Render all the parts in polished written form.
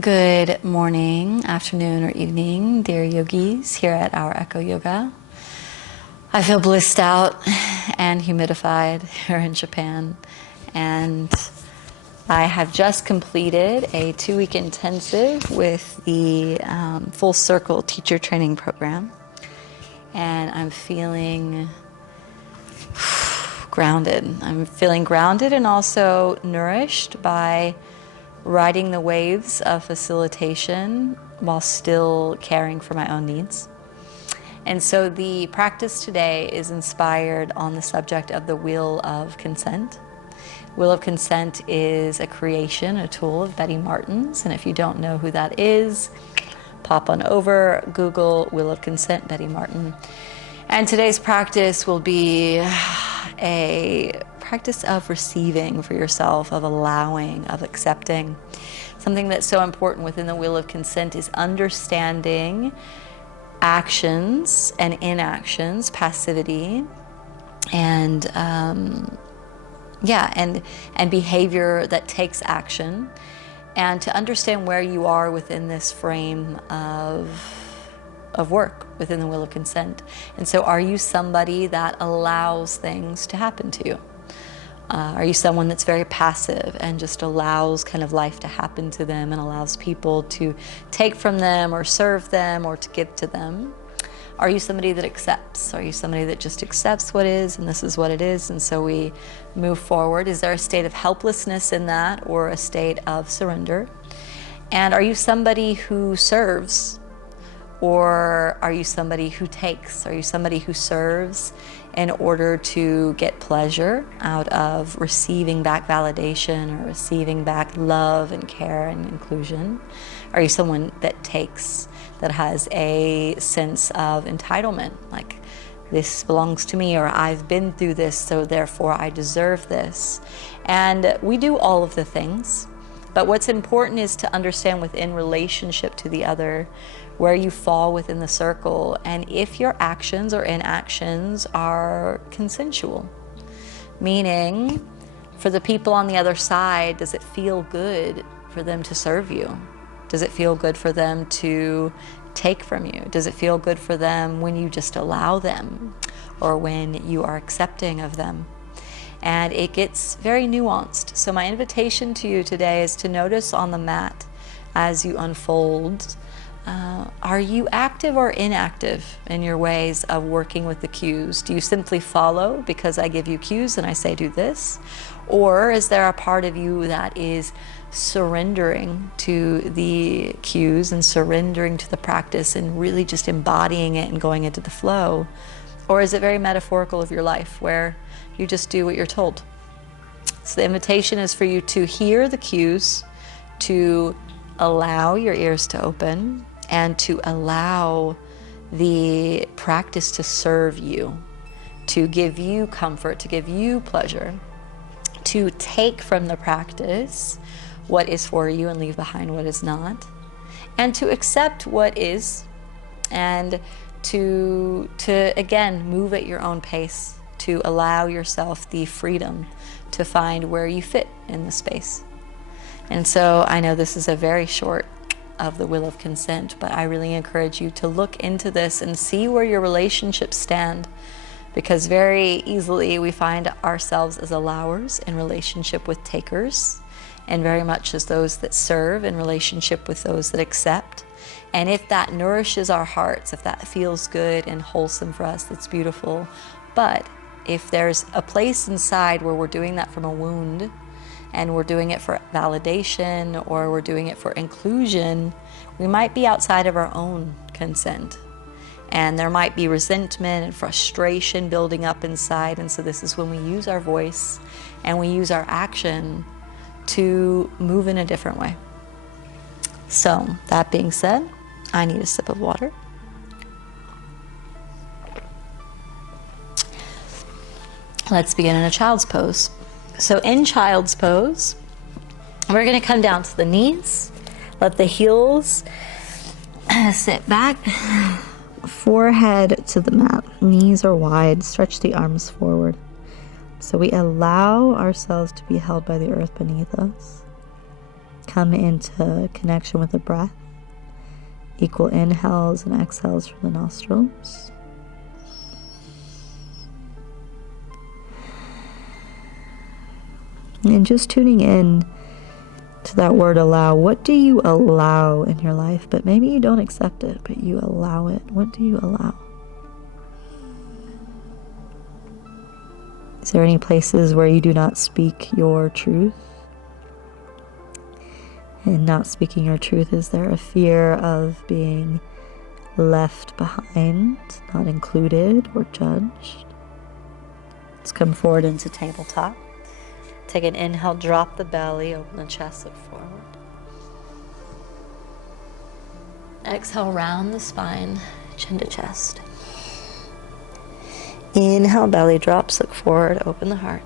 Good morning, afternoon, or evening, dear yogis here at our Echo Yoga. I feel blissed out and humidified here in Japan, and I have just completed a 2-week intensive with the Full Circle Teacher Training Program, and I'm feeling grounded. I'm feeling grounded and also nourished by riding the waves of facilitation while still caring for my own needs. And so the practice today is inspired on the subject of the wheel of consent. Wheel of consent is a creation, a tool of Betty Martin's, and if you don't know who that is, pop on over, Google wheel of consent, Betty Martin. And today's practice will be a practice of receiving for yourself, of allowing, of accepting. Something that's so important within the wheel of consent is understanding actions and inactions, passivity, and behavior that takes action, and to understand where you are within this frame of work within the wheel of consent. And so are you somebody that allows things to happen to you? Are you someone that's very passive and just allows kind of life to happen to them and allows people to take from them or serve them or to give to them? Are you somebody that accepts? Are you somebody that just accepts what is and this is what it is and so we move forward? Is there a state of helplessness in that or a state of surrender? And are you somebody who serves? Or are you somebody who takes? Are you somebody who serves in order to get pleasure out of receiving back validation or receiving back love and care and inclusion? Are you someone that takes, that has a sense of entitlement, like this belongs to me, or I've been through this, so therefore I deserve this? And we do all of the things, but what's important is to understand within relationship to the other where you fall within the circle, and if your actions or inactions are consensual. Meaning, for the people on the other side, does it feel good for them to serve you? Does it feel good for them to take from you? Does it feel good for them when you just allow them, or when you are accepting of them? And it gets very nuanced. So my invitation to you today is to notice on the mat as you unfold, are you active or inactive in your ways of working with the cues? Do you simply follow because I give you cues and I say do this? Or is there a part of you that is surrendering to the cues and surrendering to the practice and really just embodying it and going into the flow? Or is it very metaphorical of your life where you just do what you're told? So the invitation is for you to hear the cues, to allow your ears to open, and to allow the practice to serve you, to give you comfort, to give you pleasure, to take from the practice what is for you and leave behind what is not, and to accept what is, and to again move at your own pace, to allow yourself the freedom to find where you fit in the space. And so I know this is a very short of the wheel of consent, but I really encourage you to look into this and see where your relationships stand, because very easily we find ourselves as allowers in relationship with takers, and very much as those that serve in relationship with those that accept. And if that nourishes our hearts, if that feels good and wholesome for us, that's beautiful. But if there's a place inside where we're doing that from a wound, and we're doing it for validation, or we're doing it for inclusion, we might be outside of our own consent. And there might be resentment and frustration building up inside. And so this is when we use our voice and we use our action to move in a different way. So that being said, I need a sip of water. Let's begin in a child's pose. So in child's pose, we're going to come down to the knees, let the heels sit back, forehead to the mat, knees are wide, stretch the arms forward. So we allow ourselves to be held by the earth beneath us. Come into connection with the breath. Equal inhales and exhales from the nostrils. And just tuning in to that word allow. What do you allow in your life? But maybe you don't accept it, but you allow it. What do you allow? Is there any places where you do not speak your truth? And not speaking your truth, is there a fear of being left behind, not included or judged? Let's come forward into tabletop. Take an inhale, drop the belly, open the chest, look forward. Exhale, round the spine, chin to chest. Inhale, belly drops, look forward, open the heart.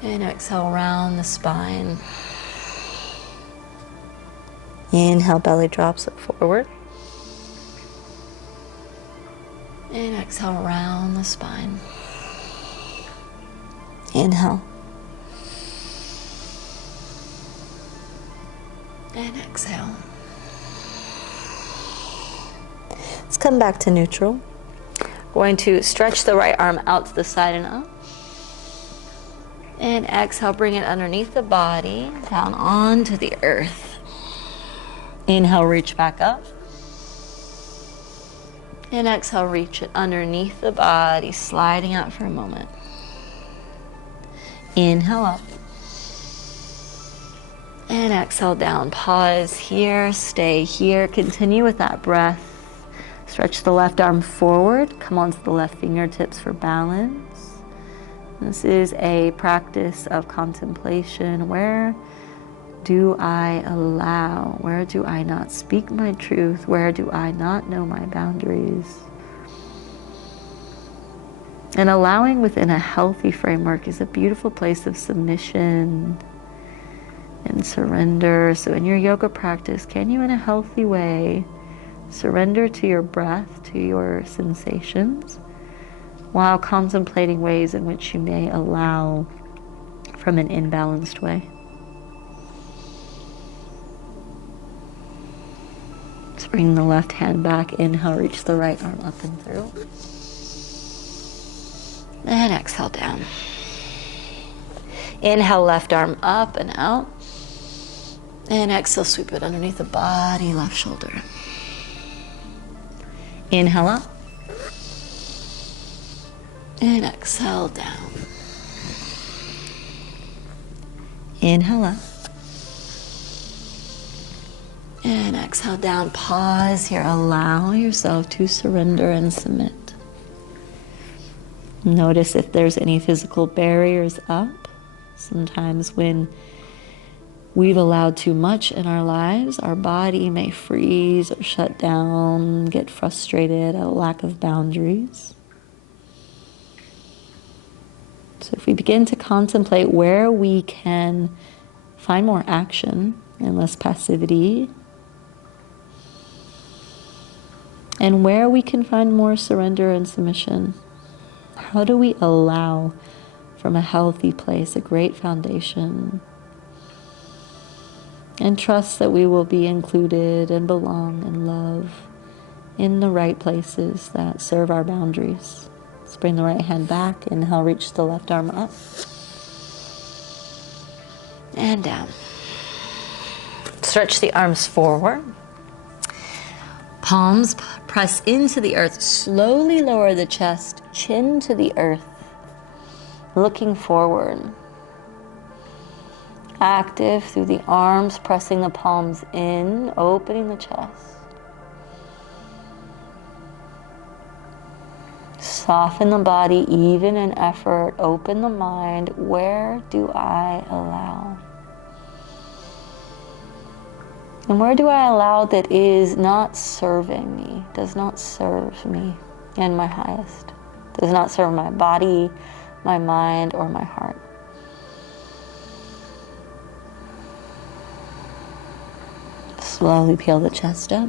And exhale, round the spine. Inhale, belly drops, look forward. And exhale, round the spine. Inhale. And exhale. Let's come back to neutral. Going to stretch the right arm out to the side and up. And exhale, bring it underneath the body, down onto the earth. Inhale, reach back up. And exhale, reach it underneath the body, sliding out for a moment. Inhale up. And exhale down. Pause here, stay here. Continue with that breath. Stretch the left arm forward. Come onto the left fingertips for balance. This is a practice of contemplation. Where do I allow? Where do I not speak my truth? Where do I not know my boundaries? And allowing within a healthy framework is a beautiful place of submission and surrender. So in your yoga practice, can you in a healthy way surrender to your breath, to your sensations, while contemplating ways in which you may allow from an imbalanced way? Let's bring the left hand back. Inhale, reach the right arm up and through. And exhale down. Inhale, left arm up and out. And exhale, sweep it underneath the body, left shoulder. Inhale up. And exhale down. Inhale up. And exhale down. Pause here. Allow yourself to surrender and submit. Notice if there's any physical barriers up. Sometimes when we've allowed too much in our lives, our body may freeze or shut down, get frustrated at a lack of boundaries. So if we begin to contemplate where we can find more action and less passivity, and where we can find more surrender and submission, how do we allow from a healthy place, a great foundation, and trust that we will be included and belong and love in the right places that serve our boundaries? Let's bring the right hand back. Inhale, reach the left arm up. And down. Stretch the arms forward. Palms press into the earth. Slowly lower the chest, chin to the earth. Looking forward. Active through the arms, pressing the palms in, opening the chest. Soften the body, even in effort. Open the mind. Where do I allow? And where do I allow that is not serving me, does not serve me and my highest, does not serve my body, my mind, or my heart? Slowly peel the chest up.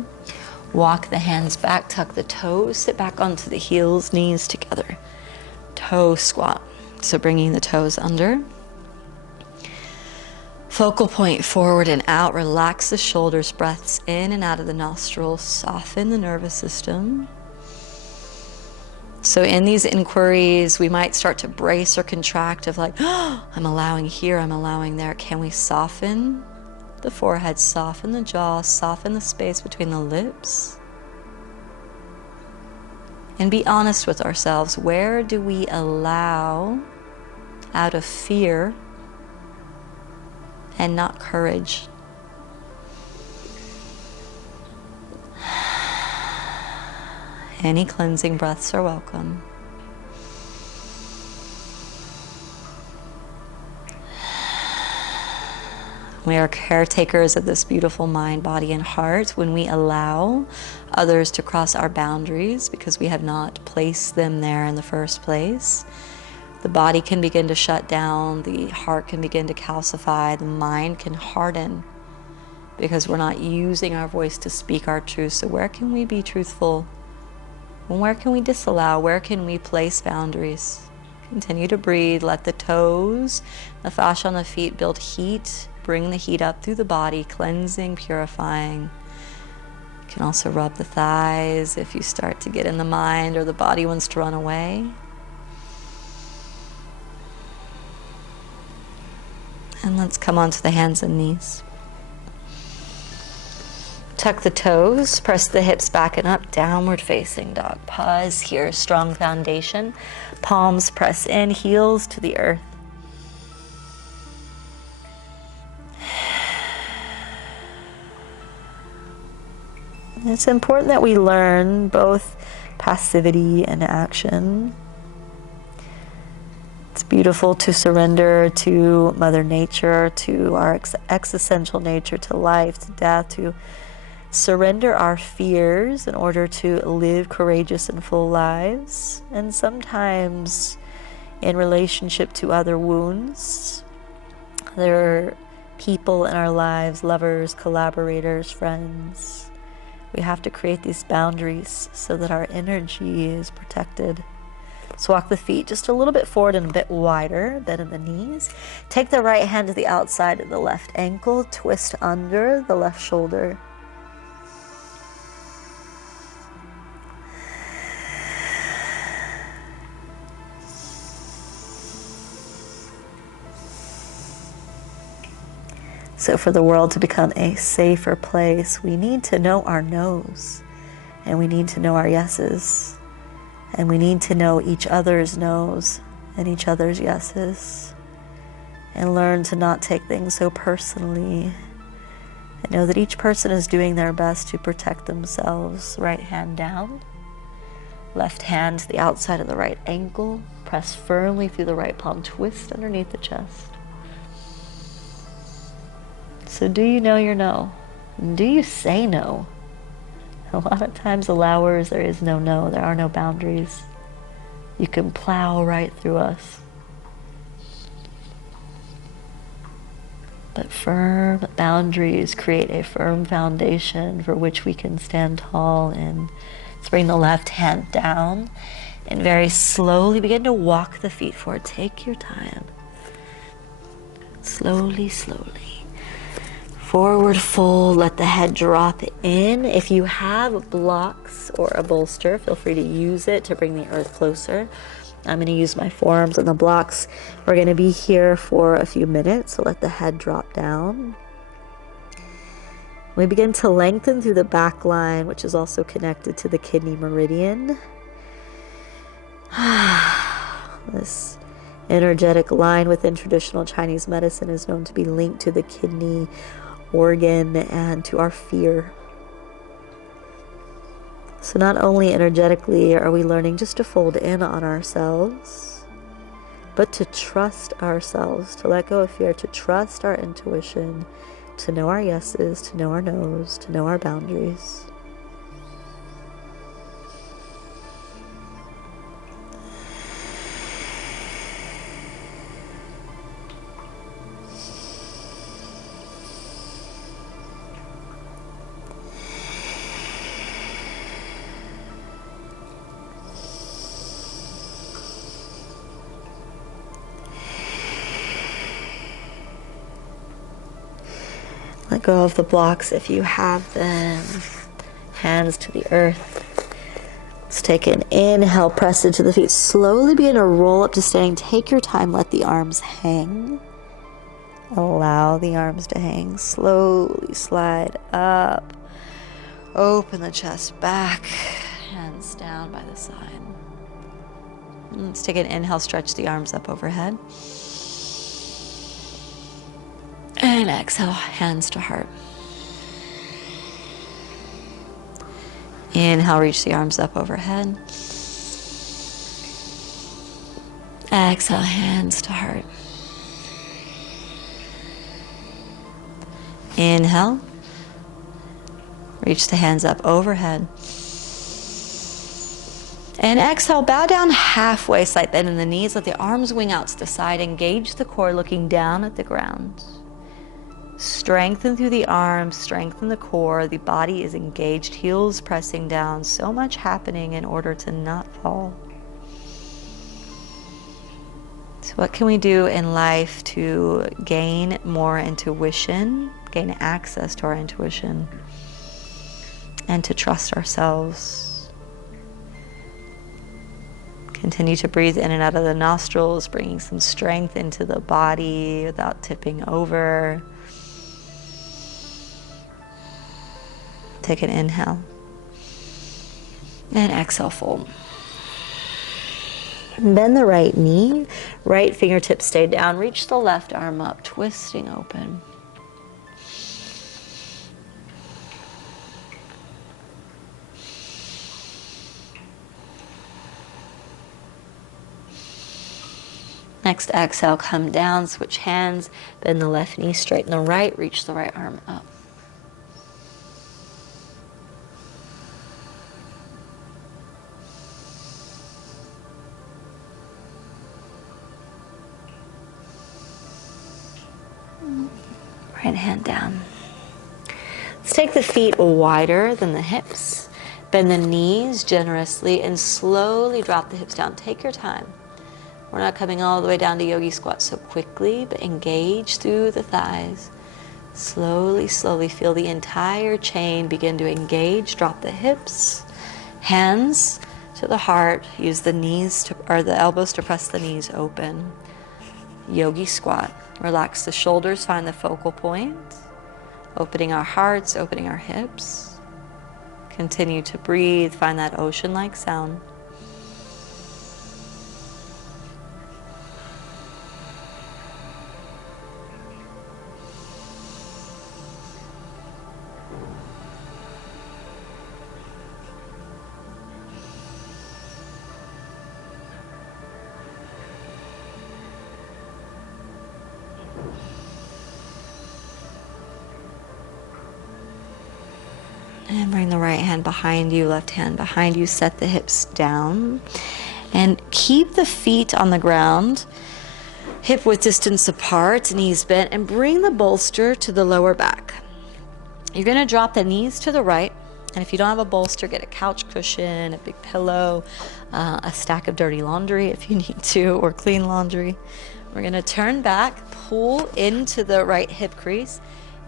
Walk the hands back, tuck the toes, sit back onto the heels, knees together. Toe squat. So bringing the toes under. Focal point forward and out. Relax the shoulders. Breaths in and out of the nostrils. Soften the nervous system. So in these inquiries, we might start to brace or contract of like, oh, I'm allowing here, I'm allowing there. Can we soften the forehead, soften the jaw, soften the space between the lips? And be honest with ourselves. Where do we allow out of fear and not courage? Any cleansing breaths are welcome. We are caretakers of this beautiful mind, body, and heart when we allow others to cross our boundaries because we have not placed them there in the first place. The body can begin to shut down, the heart can begin to calcify, the mind can harden because we're not using our voice to speak our truth. So where can we be truthful? And where can we disallow? Where can we place boundaries? Continue to breathe. Let the toes, the fascia on the feet build heat. Bring the heat up through the body, cleansing, purifying. You can also rub the thighs if you start to get in the mind or the body wants to run away. And let's come onto the hands and knees. Tuck the toes, press the hips back and up, downward facing dog. Pause here, strong foundation. Palms press in, heels to the earth. It's important that we learn both passivity and action. It's beautiful to surrender to Mother Nature, to our existential nature, to life, to death, to surrender our fears in order to live courageous and full lives. And sometimes in relationship to other wounds, there are people in our lives, lovers, collaborators, friends. We have to create these boundaries so that our energy is protected. So walk the feet just a little bit forward and a bit wider than in the knees. Take the right hand to the outside of the left ankle, twist under the left shoulder. So for the world to become a safer place, we need to know our no's, and we need to know our yeses, and we need to know each other's no's and each other's yeses, and learn to not take things so personally, and know that each person is doing their best to protect themselves. Right hand down, left hand to the outside of the right ankle, press firmly through the right palm, twist underneath the chest. So do you know your no? Do you say no? A lot of times allowers, there is no no. There are no boundaries. You can plow right through us. But firm boundaries create a firm foundation for which we can stand tall in. Let's bring the left hand down and very slowly begin to walk the feet forward. Take your time. Slowly, slowly. Forward fold, let the head drop in. If you have blocks or a bolster, feel free to use it to bring the earth closer. I'm going to use my forearms on the blocks. We're going to be here for a few minutes, so let the head drop down. We begin to lengthen through the back line, which is also connected to the kidney meridian. This energetic line within traditional Chinese medicine is known to be linked to the kidney organ and to our fear. So not only energetically are we learning just to fold in on ourselves, but to trust ourselves, to let go of fear, to trust our intuition, to know our yeses, to know our nos, to know our boundaries. Let go of the blocks if you have them. Hands to the earth. Let's take an inhale, press into the feet. Slowly begin to roll up to standing. Take your time, let the arms hang. Allow the arms to hang. Slowly slide up. Open the chest back. Hands down by the side. Let's take an inhale, stretch the arms up overhead. And exhale, hands to heart. Inhale, reach the arms up overhead. Exhale, hands to heart. Inhale, reach the hands up overhead. And exhale, bow down halfway, slight bend in the knees. Let the arms wing out to the side. Engage the core, looking down at the ground. Strengthen through the arms, strengthen the core. The body is engaged, heels pressing down. So much happening in order to not fall. So what can we do in life to gain more intuition, gain access to our intuition, and to trust ourselves? Continue to breathe in and out of the nostrils, bringing some strength into the body without tipping over. Take an inhale. And exhale, fold. Bend the right knee, right fingertips stay down. Reach the left arm up, twisting open. Next exhale, come down, switch hands, bend the left knee, straighten the right, reach the right arm up. Right hand down. Let's take the feet wider than the hips. Bend the knees generously and slowly drop the hips down. Take your time. We're not coming all the way down to yogi squat so quickly, but engage through the thighs. Slowly, slowly feel the entire chain begin to engage. Drop the hips, hands to the heart. Use the knees or the elbows to press the knees open. Yogi squat. Relax the shoulders, find the focal point. Opening our hearts, opening our hips. Continue to breathe, find that ocean-like sound. And bring the right hand behind you, left hand behind you. Set the hips down. And keep the feet on the ground, hip width distance apart, knees bent, and bring the bolster to the lower back. You're going to drop the knees to the right. And if you don't have a bolster, get a couch cushion, a big pillow, a stack of dirty laundry if you need to, or clean laundry. We're going to turn back, pull into the right hip crease,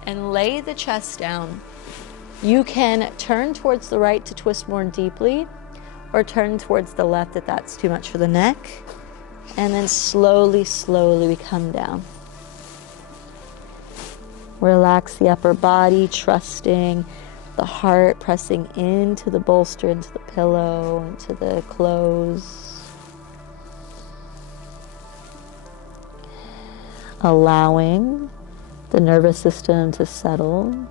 and lay the chest down. You can turn towards the right to twist more deeply, or turn towards the left if that's too much for the neck. And then slowly, slowly we come down. Relax the upper body, trusting the heart pressing into the bolster, into the pillow, into the clothes. Allowing the nervous system to settle.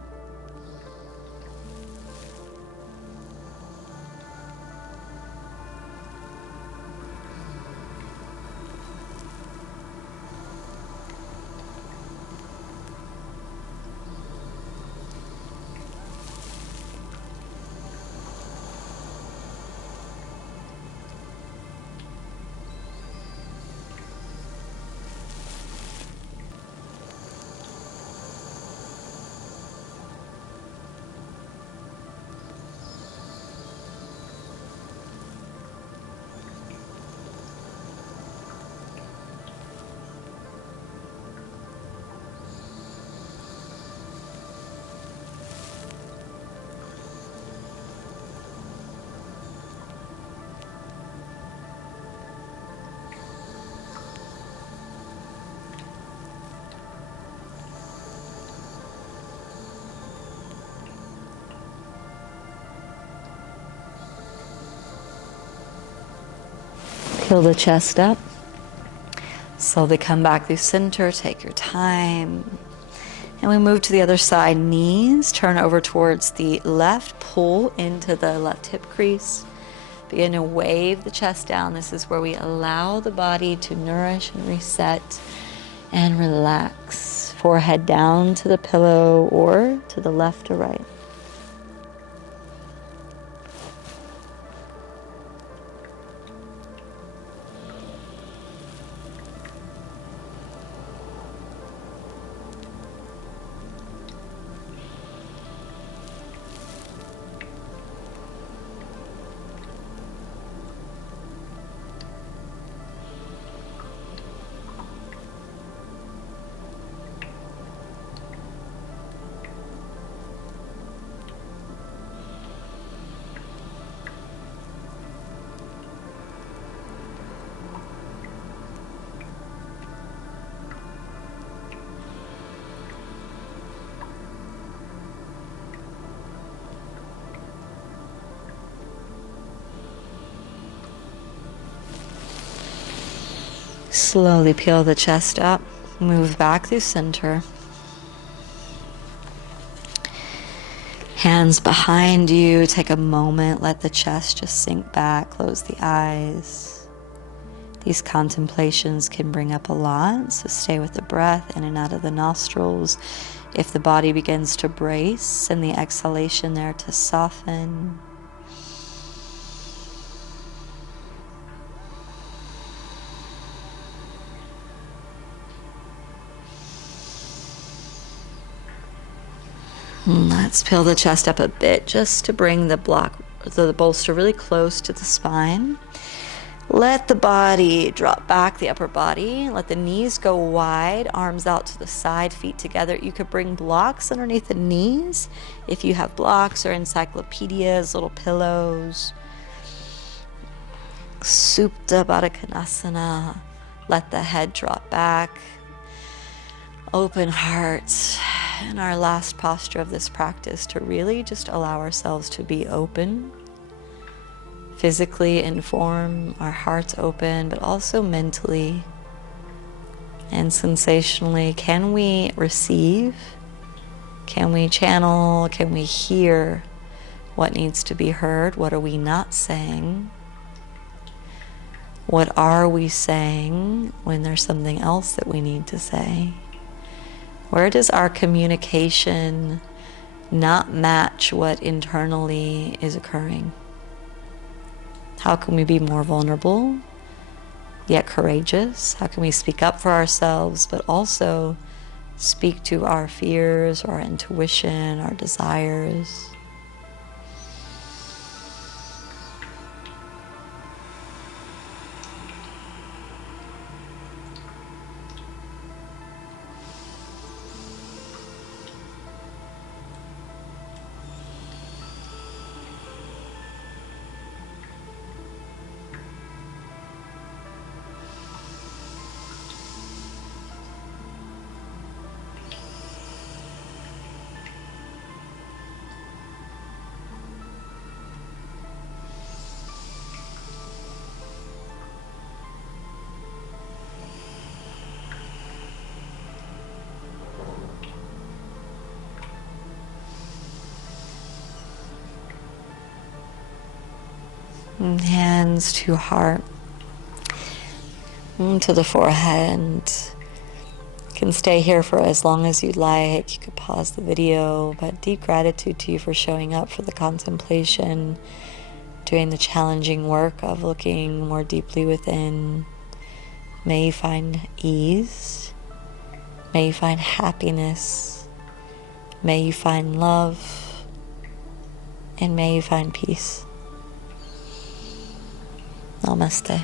Peel the chest up. Slowly come back through center, take your time. And we move to the other side, knees, turn over towards the left, pull into the left hip crease. Begin to wave the chest down. This is where we allow the body to nourish and reset and relax. Forehead down to the pillow or to the left or right. Slowly peel the chest up, move back through center. Hands behind you, take a moment, let the chest just sink back, close the eyes. These contemplations can bring up a lot, so stay with the breath in and out of the nostrils. If the body begins to brace, send the exhalation there to soften. Let's peel the chest up a bit just to bring the bolster really close to the spine. Let the body drop back, the upper body. Let the knees go wide, arms out to the side, feet together. You could bring blocks underneath the knees if you have blocks or encyclopedias, little pillows. Supta Baddha Konasana. Let the head drop back. Open heart. In our last posture of this practice, to really just allow ourselves to be open, physically in form, our hearts open, but also mentally and sensationally. Can we receive? Can we channel? Can we hear what needs to be heard? What are we not saying? What are we saying when there's something else that we need to say? Where does our communication not match what internally is occurring? How can we be more vulnerable, yet courageous? How can we speak up for ourselves, but also speak to our fears, our intuition, our desires? Hands to heart, to the forehead. You can stay here for as long as you'd like. You could pause the video, but deep gratitude to you for showing up for the contemplation, doing the challenging work of looking more deeply within. May you find ease. May you find happiness. May you find love. And may you find peace. Namaste.